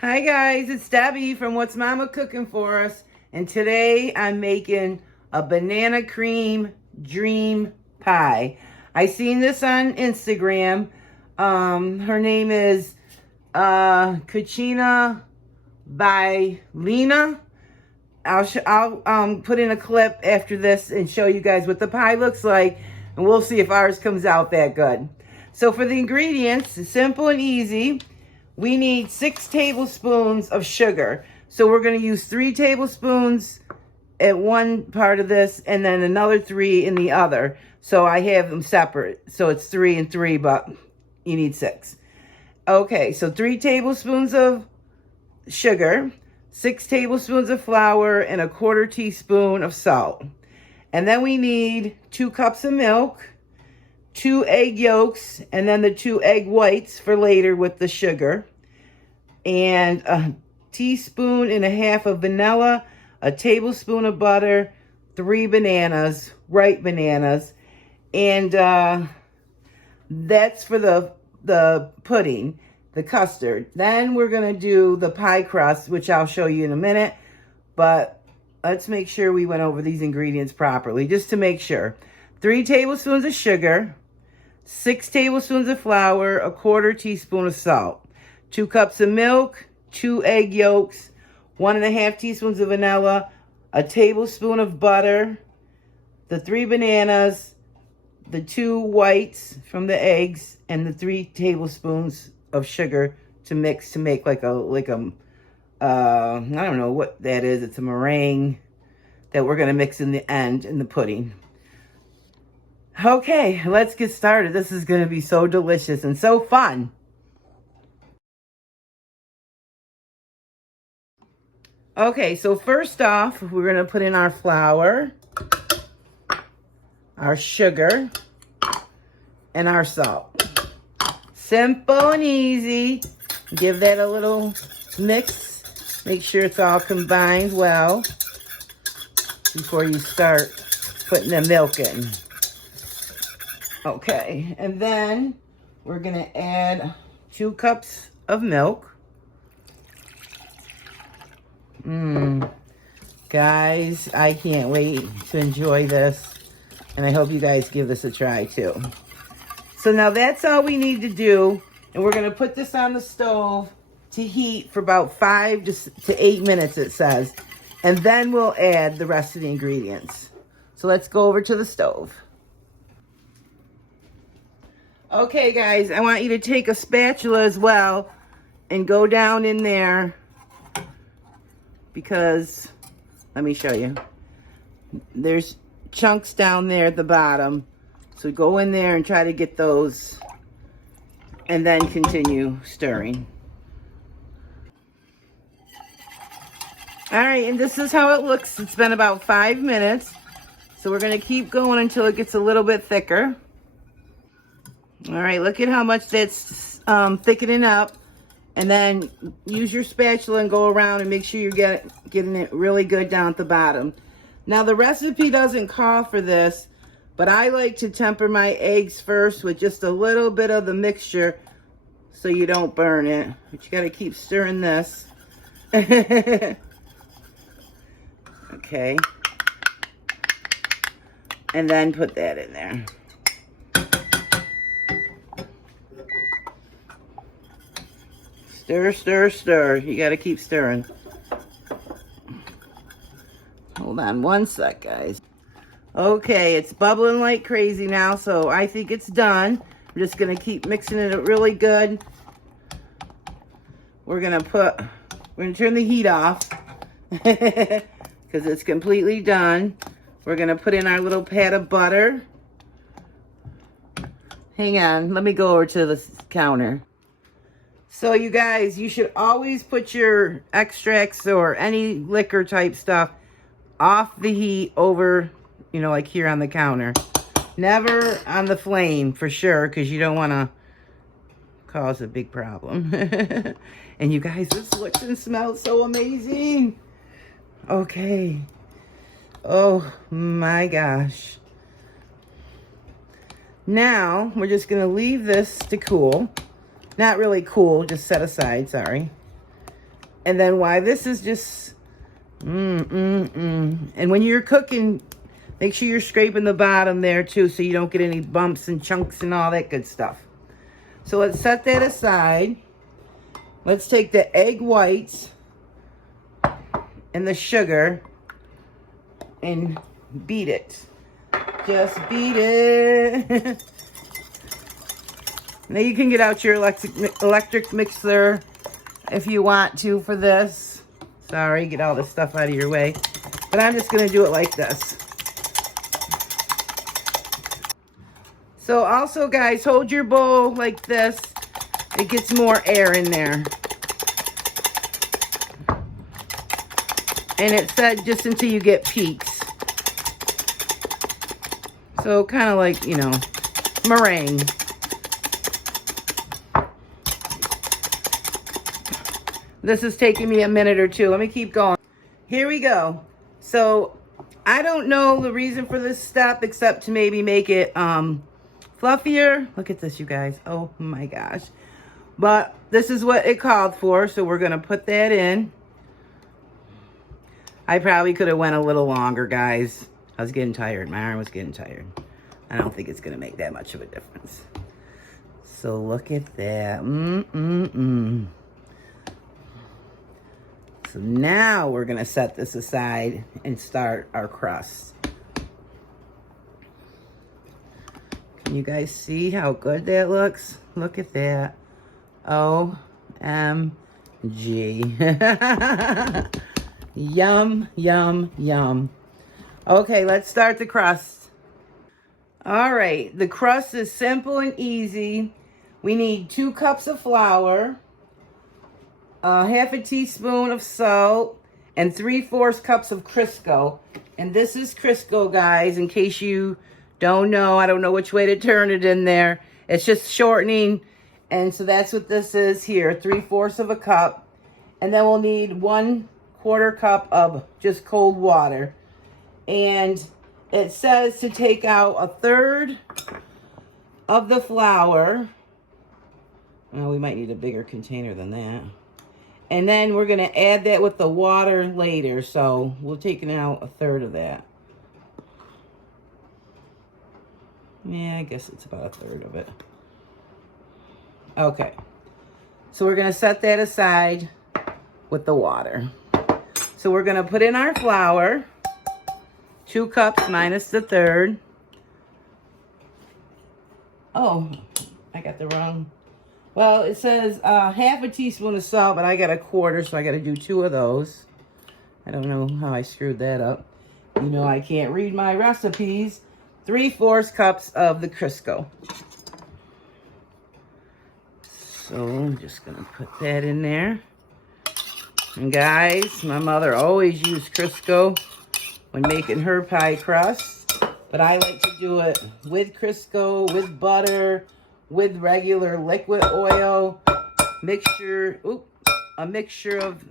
Hi guys, it's Debbie from What's Mama Cooking For Us, and today I'm making a banana cream dream pie. I seen this on Instagram. Her name is CucinaByElena. I'll put in a clip after this and show you guys what the pie looks like, and we'll see if ours comes out that good. So for the ingredients, it's simple and easy. We need 6 tablespoons of sugar. So we're going to use 3 tablespoons at one part of this and then another 3 in the other. So I have them separate. So it's 3 and 3, but you need 6. Okay, so 3 tablespoons of sugar, 6 tablespoons of flour, and 1/4 teaspoon of salt. And then we need 2 cups of milk, 2 egg yolks, and then the 2 egg whites for later with the sugar, and 1.5 teaspoons of vanilla, 1 tablespoon of butter, 3 bananas, ripe bananas, and that's for the pudding, the custard. Then we're going to do the pie crust, which I'll show you in a minute, but let's make sure we went over these ingredients properly, just to make sure. 3 tablespoons of sugar, 6 tablespoons of flour, 1/4 teaspoon of salt, 2 cups of milk, 2 egg yolks, 1.5 teaspoons of vanilla, 1 tablespoon of butter, the 3 bananas, the 2 whites from the eggs, and the 3 tablespoons of sugar to mix to make like a I don't know what that is. It's a meringue that we're going to mix in the end in the pudding. Okay, let's get started. This is going to be so delicious and so fun. Okay, so first off, we're going to put in our flour, our sugar, and our salt. Simple and easy. Give that a little mix. Make sure it's all combined well before you start putting the milk in. Okay, and then we're going to add 2 cups of milk. Guys, I can't wait to enjoy this, and I hope you guys give this a try too. So now that's all we need to do, and we're going to put this on the stove to heat for about 5 to 8 minutes, it says, and then we'll add the rest of the ingredients. So let's go over to the stove. Okay, guys, I want you to take a spatula as well and go down in there, because, let me show you. There's chunks down there at the bottom. So go in there and try to get those, and then continue stirring. All right, and this is how it looks. It's been about 5 minutes. So we're going to keep going until it gets a little bit thicker. All right, look at how much that's thickening up. And then use your spatula and go around and make sure you're getting it really good down at the bottom. Now, the recipe doesn't call for this, but I like to temper my eggs first with just a little bit of the mixture so you don't burn it. But you got to keep stirring this. Okay. And then put that in there. Stir, stir, stir. You got to keep stirring. Hold on one sec, guys. Okay, it's bubbling like crazy now, so I think it's done. I'm just going to keep mixing it really good. We're going to turn the heat off because it's completely done. We're going to put in our little pat of butter. Hang on, let me go over to the counter. So you guys, you should always put your extracts or any liquor type stuff off the heat over, you know, like here on the counter. Never on the flame for sure, because you don't want to cause a big problem. And you guys, this looks and smells so amazing. Okay. Oh my gosh. Now, we're just going to leave this to cool. Not really cool, just set aside, sorry. And then why this is just, And when you're cooking, make sure you're scraping the bottom there too so you don't get any bumps and chunks and all that good stuff. So let's set that aside. Let's take the egg whites and the sugar and beat it. Just beat it. Now you can get out your electric mixer if you want to for this. Sorry, get all this stuff out of your way. But I'm just going to do it like this. So also, guys, hold your bowl like this. It gets more air in there. And it said just until you get peaks. So kind of like, you know, meringue. This is taking me a minute or two. Let me keep going. Here we go. So I don't know the reason for this step except to maybe make it fluffier. Look at this, you guys. Oh my gosh. But this is what it called for. So we're going to put that in. I probably could have went a little longer, guys. I was getting tired. My arm was getting tired. I don't think it's going to make that much of a difference. So look at that. So now we're going to set this aside and start our crust. Can you guys see how good that looks? Look at that. OMG. Yum, yum, yum. Okay, let's start the crust. All right, the crust is simple and easy. We need 2 cups of flour, half a teaspoon of salt, and 3/4 cups of Crisco. And this is Crisco, guys, in case you don't know. I don't know which way to turn it in there. It's just shortening. And so that's what this is here, 3/4 of a cup. And then we'll need 1/4 cup of just cold water. And it says to take out 1/3 of the flour. Well, we might need a bigger container than that. And then we're going to add that with the water later. So we'll take out 1/3 of that. Yeah, I guess it's about 1/3 of it. Okay. So we're going to set that aside with the water. So we're going to put in our flour. 2 cups minus the 1/3. Oh, I got the wrong. Well, it says half a teaspoon of salt, but I got 1/4, so I got to do 2 of those. I don't know how I screwed that up. You know, I can't read my recipes. 3/4 cups of the Crisco. So I'm just going to put that in there. And guys, my mother always used Crisco when making her pie crust. But I like to do it with Crisco, with butter, with regular liquid oil, mixture, a mixture of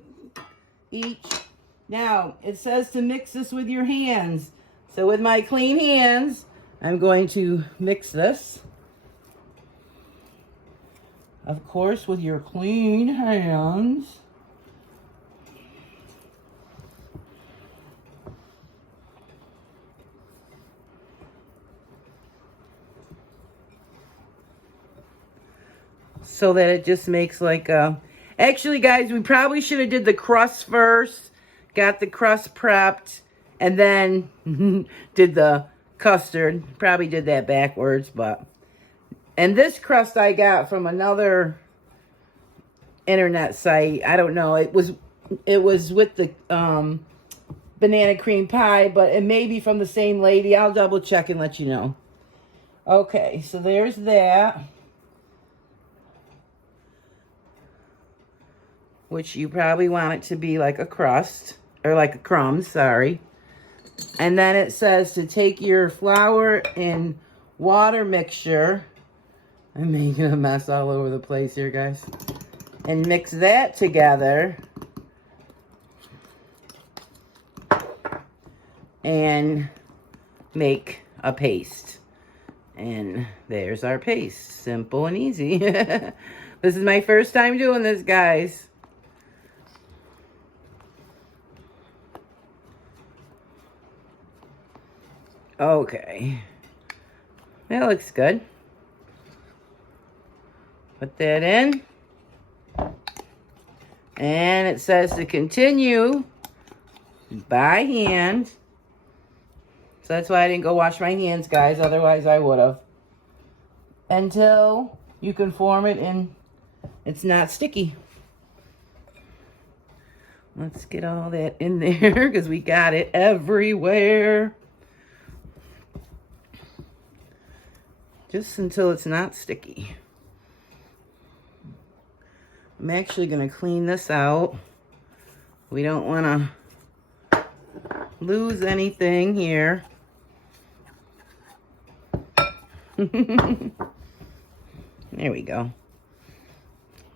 each. Now, it says to mix this with your hands. So with my clean hands, I'm going to mix this. Of course, with your clean hands. So that it just makes like a... Actually, guys, we probably should have did the crust first. Got the crust prepped. And then did the custard. Probably did that backwards, but... And this crust I got from another internet site. I don't know. It was with the banana cream pie, but it may be from the same lady. I'll double check and let you know. Okay, so there's that. Which you probably want it to be like a crust, or like a crumb, sorry. And then it says to take your flour and water mixture. I'm making a mess all over the place here, guys. And mix that together. And make a paste. And there's our paste. Simple and easy. This is my first time doing this, guys. Okay. That looks good. Put that in. And it says to continue by hand. So that's why I didn't go wash my hands, guys. Otherwise, I would have. Until you can form it and it's not sticky. Let's get all that in there because we got it everywhere. Just until it's not sticky. I'm actually going to clean this out. We don't want to lose anything here. There we go.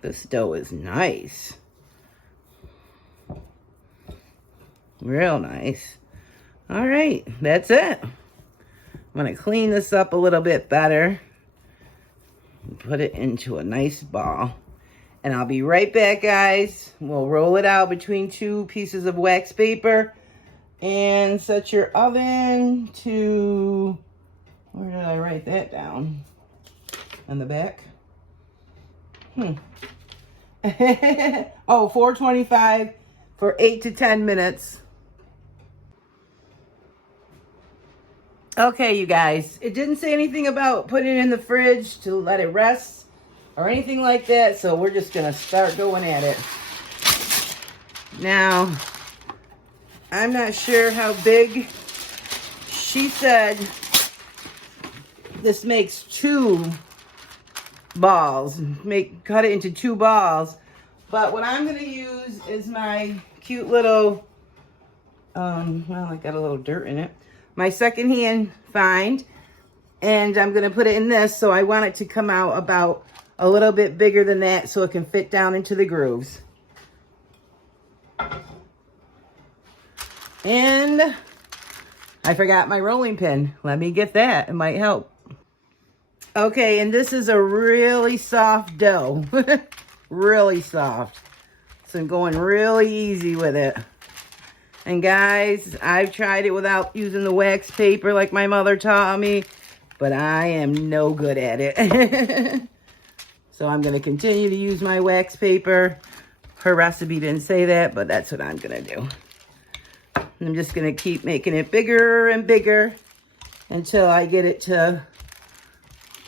This dough is nice. Real nice. All right, that's it. I'm going to clean this up a little bit better. And put it into a nice ball. And I'll be right back, guys. We'll roll it out between 2 pieces of wax paper. And set your oven to... Where did I write that down? On the back? Oh, 425 for 8 to 10 minutes. Okay, you guys. It didn't say anything about putting it in the fridge to let it rest or anything like that. So we're just going to start going at it. Now, I'm not sure how big. She said this makes 2 balls. Cut it into 2 balls. But what I'm going to use is my cute little, well, I got a little dirt in it. My secondhand find. And I'm going to put it in this. So I want it to come out about a little bit bigger than that so it can fit down into the grooves. And I forgot my rolling pin. Let me get that. It might help. Okay, and this is a really soft dough. Really soft. So I'm going really easy with it. And guys, I've tried it without using the wax paper like my mother taught me, but I am no good at it. So I'm going to continue to use my wax paper. Her recipe didn't say that, but that's what I'm going to do. I'm just going to keep making it bigger and bigger until I get it to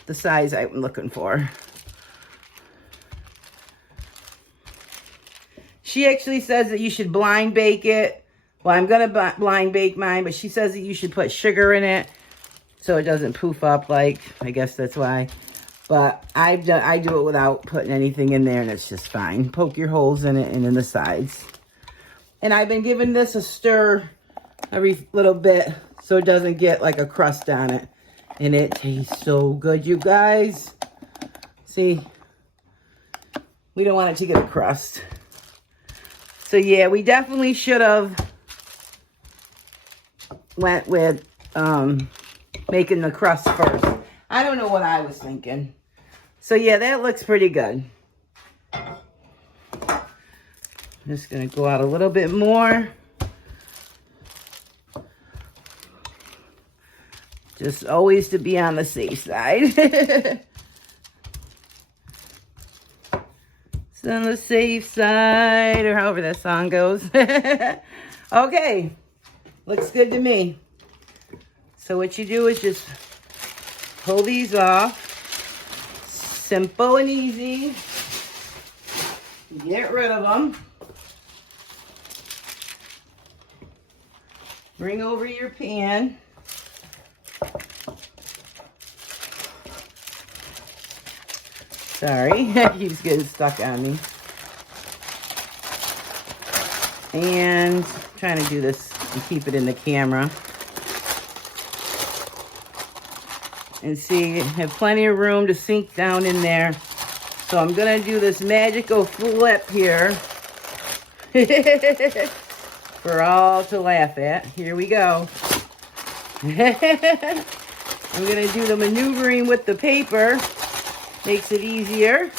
the size I'm looking for. She actually says that you should blind bake it. Well, I'm going to blind bake mine, but she says that you should put sugar in it so it doesn't poof up, like, I guess that's why. But I do it without putting anything in there, and it's just fine. Poke your holes in it and in the sides. And I've been giving this a stir every little bit so it doesn't get like a crust on it. And it tastes so good, you guys. See? We don't want it to get a crust. So yeah, we definitely should have went with making the crust first. I don't know what I was thinking. So yeah, that looks pretty good. I'm just going to go out a little bit more. Just always to be on the safe side. It's on the safe side, or however that song goes. Okay, looks good to me. So what you do is just pull these off. Simple and easy. Get rid of them. Bring over your pan. Sorry, it keeps getting stuck on me. And I'm trying to do this and keep it in the camera. And see, have plenty of room to sink down in there. So I'm going to do this magical flip here. For all to laugh at. Here we go. I'm going to do the maneuvering with the paper. Makes it easier.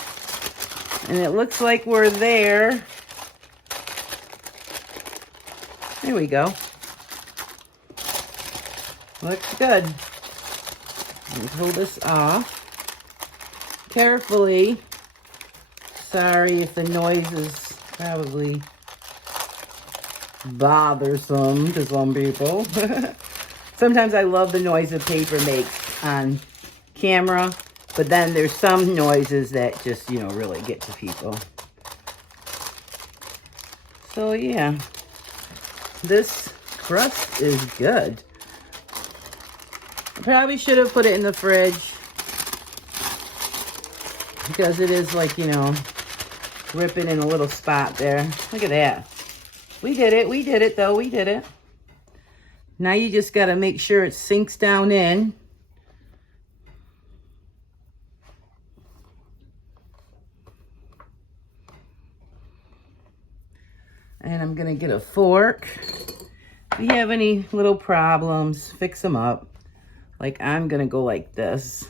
And it looks like we're there. There we go. Looks good. Let me pull this off carefully. Sorry if the noise is probably bothersome to some people. Sometimes I love the noise the paper makes on camera, but then there's some noises that just, you know, really get to people. So yeah, this crust is good. I probably should have put it in the fridge because it is like, you know, ripping in a little spot there. Look at that. We did it though, we did it. Now you just got to make sure it sinks down in. And I'm going to get a fork. If you have any little problems, fix them up. Like I'm going to go like this.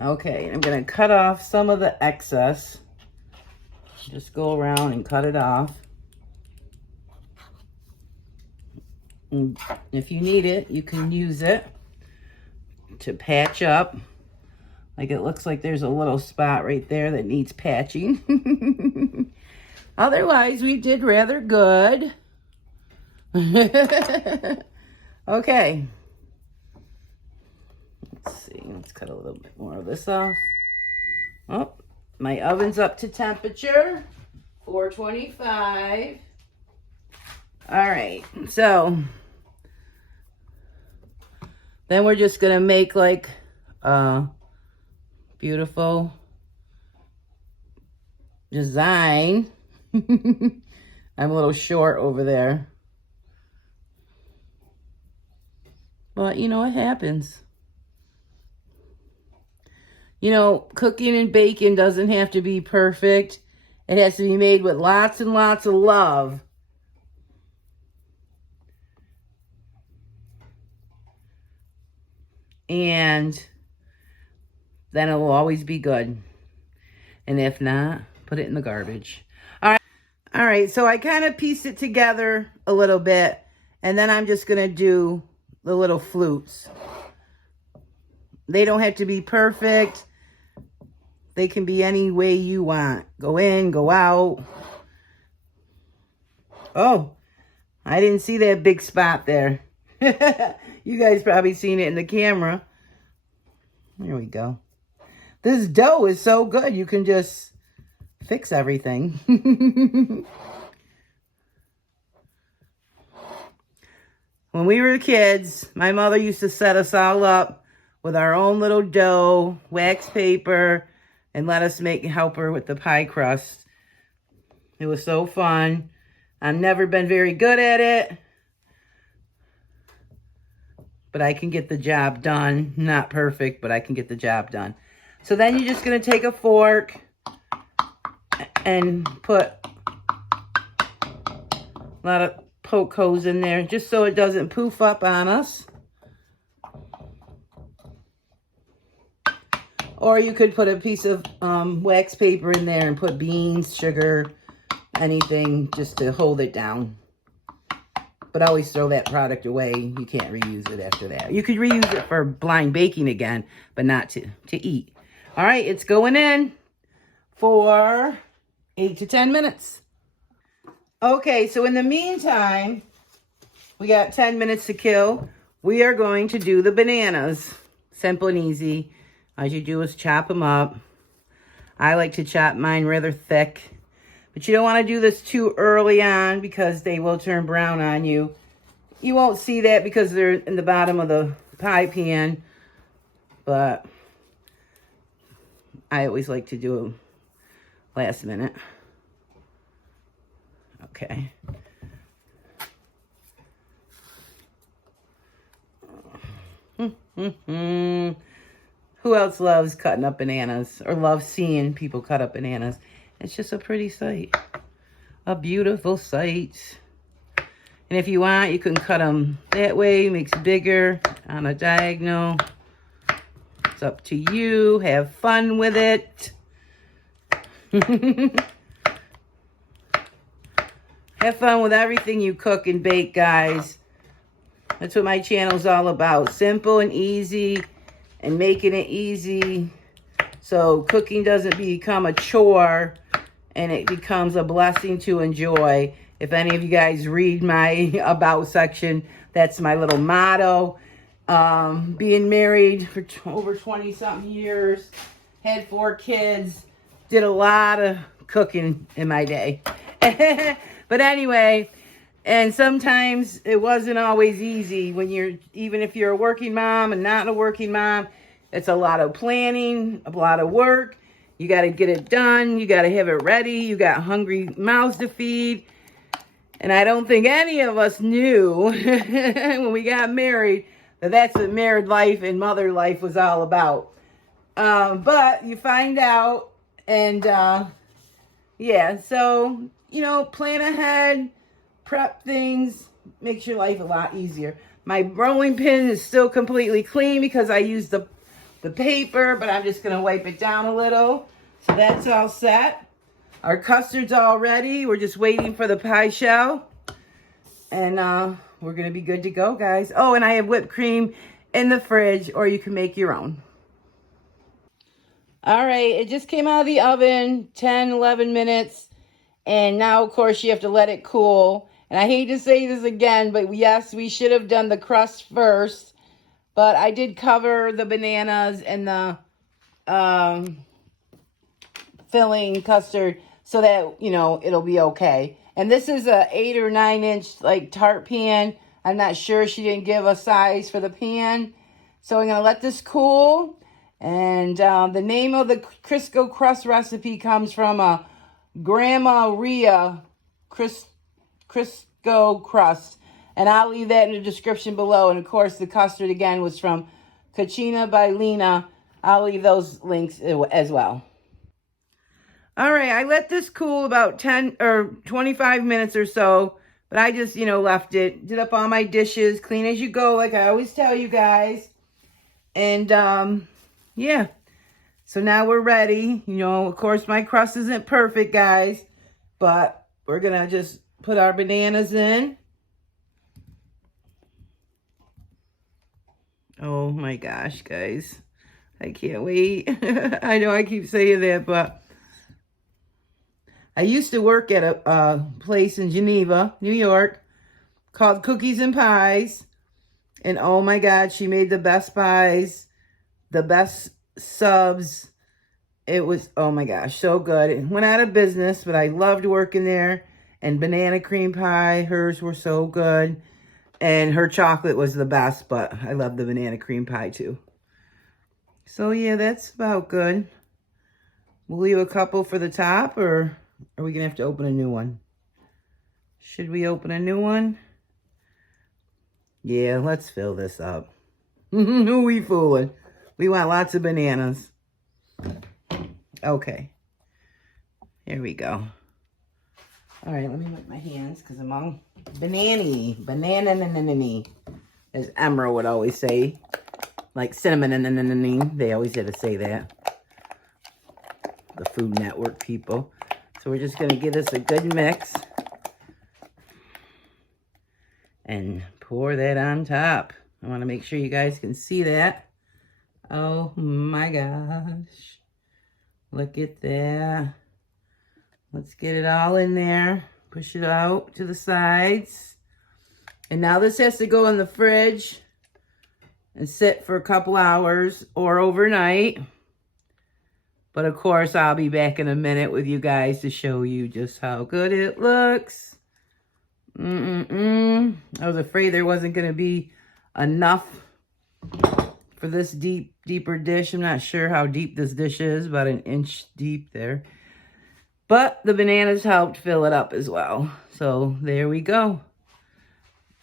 Okay, I'm going to cut off some of the excess. Just go around and cut it off. And if you need it, you can use it to patch up. Like it looks like there's a little spot right there that needs patching. Otherwise, we did rather good. Okay. Let's see. Let's cut a little bit more of this off. Oh, my oven's up to temperature. 425. All right. So then we're just going to make like a beautiful design. I'm a little short over there. But you know, it happens. You know, cooking and baking doesn't have to be perfect. It has to be made with lots and lots of love. And then it will always be good. And if not, put it in the garbage. All right, so I kind of pieced it together a little bit. And then I'm just going to do the little flutes. They don't have to be perfect. They can be any way you want. Go in, go out. Oh, I didn't see that big spot there. You guys probably seen it in the camera. There we go. This dough is so good. You can just fix everything. When we were kids, my mother used to set us all up with our own little dough, wax paper, and let us help her with the pie crust. It was so fun. I've never been very good at it, but I can get the job done. Not perfect, but I can get the job done. So then you're just going to take a fork and put a lot of poke holes in there just so it doesn't poof up on us. Or you could put a piece of wax paper in there and put beans, sugar, anything just to hold it down. But always throw that product away. You can't reuse it after that. You could reuse it for blind baking again, but not to eat. All right, it's going in for 8 to 10 minutes. Okay, so in the meantime, we got 10 minutes to kill. We are going to do the bananas. Simple and easy. All you do is chop them up. I like to chop mine rather thick. But you don't want to do this too early on because they will turn brown on you. You won't see that because they're in the bottom of the pie pan. But I always like to do them last minute. Okay. Who else loves cutting up bananas or loves seeing people cut up bananas? It's just a pretty sight. A beautiful sight. And if you want, you can cut them that way. Makes it bigger on a diagonal. It's up to you. Have fun with it. Have fun with everything you cook and bake, guys. That's what my channel's all about. Simple and easy and making it easy so cooking doesn't become a chore and it becomes a blessing to enjoy. If any of you guys read my about section, that's my little motto. Being married for over 20-something years, had 4 kids, did a lot of cooking in my day. But anyway, and sometimes it wasn't always easy when even if you're a working mom and not a working mom, it's a lot of planning, a lot of work. You got to get it done. You got to have it ready. You got hungry mouths to feed. And I don't think any of us knew when we got married that that's what married life and mother life was all about. But you find out, and yeah, so, you know, plan ahead, prep things, makes your life a lot easier. My rolling pin is still completely clean because I used the paper, but I'm just going to wipe it down a little. So that's all set. Our custard's all ready. We're just waiting for the pie shell. And we're going to be good to go, guys. Oh, and I have whipped cream in the fridge, or you can make your own. All right, it just came out of the oven, 10, 11 minutes. And now, of course, you have to let it cool. And I hate to say this again, but yes, we should have done the crust first. But I did cover the bananas and the filling custard so that, you know, it'll be okay. And this is a 8 or 9 inch like tart pan. I'm not sure, she didn't give a size for the pan. So I'm going to let this cool. And the name of the Crisco crust recipe comes from a GRANDMARHEA'SCRISCOCRUST. And I'll leave that in the description below. And of course, the custard again was from CucinaByElena. I'll leave those links as well. All right, I let this cool about 10 or 25 minutes or so. But I just, you know, left it. Did up all my dishes, clean as you go, like I always tell you guys. And, yeah. So now we're ready. You know, of course, my crust isn't perfect, guys. But we're going to just put our bananas in. Oh, my gosh, guys. I can't wait. I know I keep saying that, but I used to work at a place in Geneva, New York, called Cookies and Pies. And oh my God, she made the best pies, the best subs. It was, oh my gosh, so good. It went out of business, but I loved working there. And banana cream pie, hers were so good. And her chocolate was the best, but I love the banana cream pie too. So yeah, that's about good. We'll leave a couple for the top, or are we going to have to open a new one? Should we open a new one? Yeah, let's fill this up. Who we fooling? We want lots of bananas. Okay. Here we go. All right, let me wipe my hands because I'm all banana-nanny, as Emerald would always say. Like cinnamon-nanny. They always had to say that. The Food Network people. So we're just going to give this a good mix. And pour that on top. I want to make sure you guys can see that. Oh my gosh. Look at that. Let's get it all in there. Push it out to the sides. And now this has to go in the fridge and sit for a couple hours or overnight. But of course, I'll be back in a minute with you guys to show you just how good it looks. I was afraid there wasn't going to be enough for this deeper dish. I'm not sure how deep this dish is, about 1 inch deep there. But the bananas helped fill it up as well. So there we go.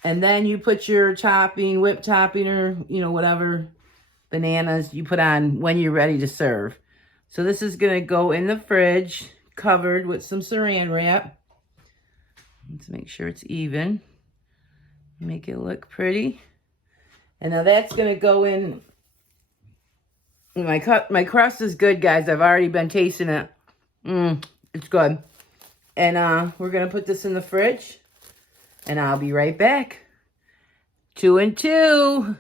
And then you put your topping, whipped topping, or, you know, whatever bananas you put on when you're ready to serve. So this is going to go in the fridge, covered with some saran wrap. Let's make sure it's even. Make it look pretty. And now that's going to go in. My crust is good, guys. I've already been tasting it. It's good. And we're going to put this in the fridge. And I'll be right back. 2 and 2.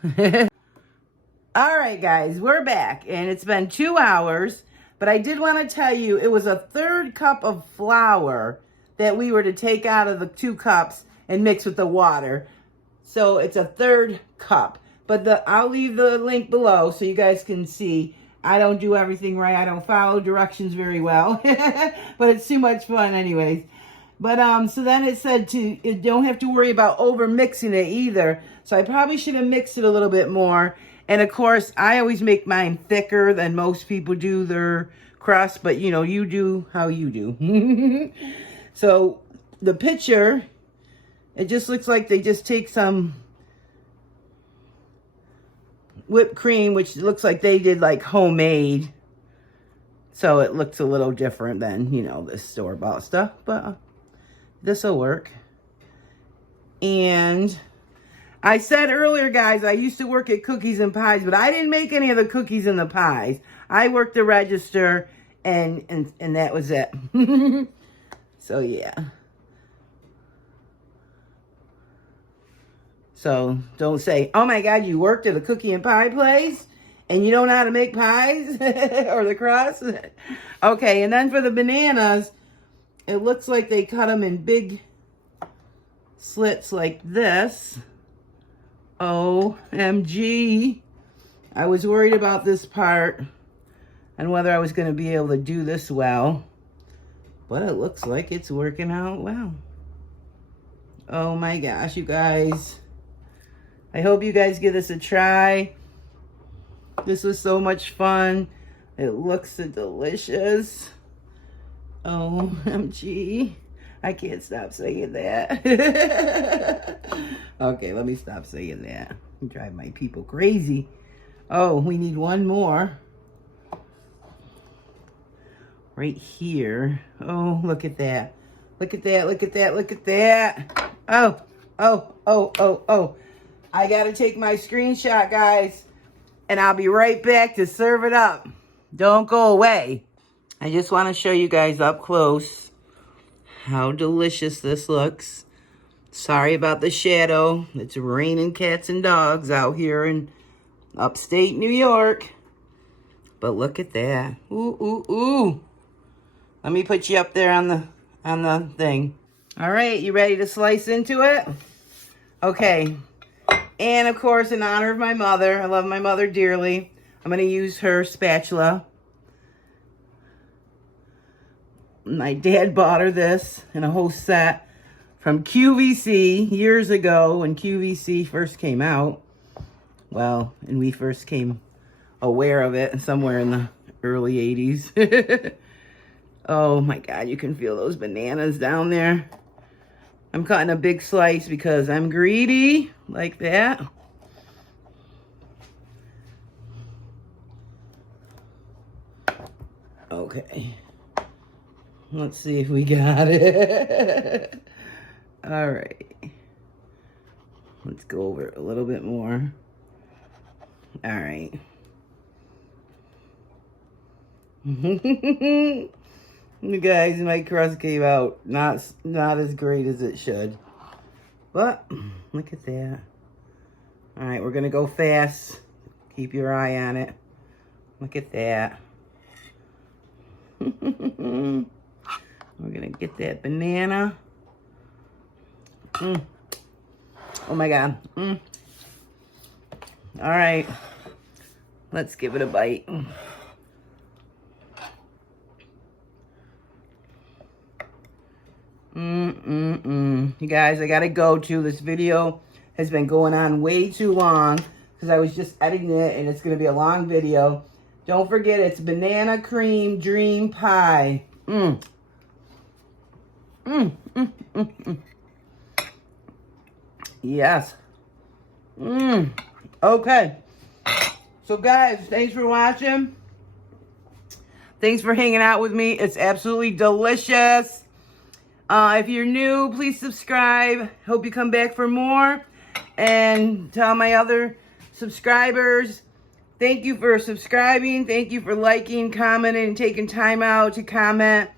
All right, guys, we're back. And it's been 2 hours. But I did want to tell you, it was a 1/3 cup of flour that we were to take out of the 2 cups and mix with the water. So it's a 1/3 cup. But I'll leave the link below so you guys can see. I don't do everything right. I don't follow directions very well. But it's too much fun anyways. But so then it said you don't have to worry about over mixing it either. So I probably should have mixed it a little bit more. And of course, I always make mine thicker than most people do their crust. But you know, you do how you do. So the picture, it just looks like they just take some whipped cream, which looks like they did like homemade. So it looks a little different than, you know, the store-bought stuff. But this will work. And I said earlier, guys, I used to work at Cookies and Pies, but I didn't make any of the cookies and the pies. I worked the register, and that was it. So, yeah. So, don't say, oh my God, you worked at a cookie and pie place, and you don't know how to make pies or the crust? Okay, and then for the bananas, it looks like they cut them in big slits like this. OMG. I was worried about this part and whether I was going to be able to do this well. But it looks like it's working out well. Oh my gosh, you guys. I hope you guys give this a try. This was so much fun. It looks so delicious. OMG. I can't stop saying that. Okay, let me stop saying that. Drive my people crazy. Oh, we need one more. Right here. Oh, look at that. Look at that, look at that, look at that. Oh. I gotta take my screenshot, guys. And I'll be right back to serve it up. Don't go away. I just want to show you guys up close how delicious this looks. Sorry about the shadow. It's raining cats and dogs out here in upstate New York. But look at that. Ooh, ooh, ooh. Let me put you up there on the thing. All right, you ready to slice into it? Okay. And of course, in honor of my mother, I love my mother dearly, I'm going to use her spatula. My dad bought her this in a whole set from QVC years ago when QVC first came out. Well, and we first came aware of it somewhere in the early 80s. Oh my God, you can feel those bananas down there. I'm cutting a big slice because I'm greedy, like that. Okay. Let's see if we got it. All right. Let's go over it a little bit more. All right. You guys, my crust came out not as great as it should. But look at that. All right, we're going to go fast. Keep your eye on it. Look at that. We're going to get that banana. Oh my God. All right. Let's give it a bite. You guys, I gotta go to. This video has been going on way too long because I was just editing it and it's gonna be a long video. Don't forget, it's banana cream dream pie. Yes. Okay. So guys, thanks for watching. Thanks for hanging out with me. It's absolutely delicious. If you're new, please subscribe. Hope you come back for more. And tell my other subscribers, thank you for subscribing. Thank you for liking, commenting, taking time out to comment.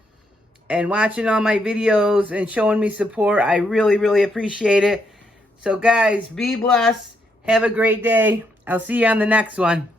and watching all my videos and showing me support. I really, really appreciate it. So guys, be blessed. Have a great day. I'll see you on the next one.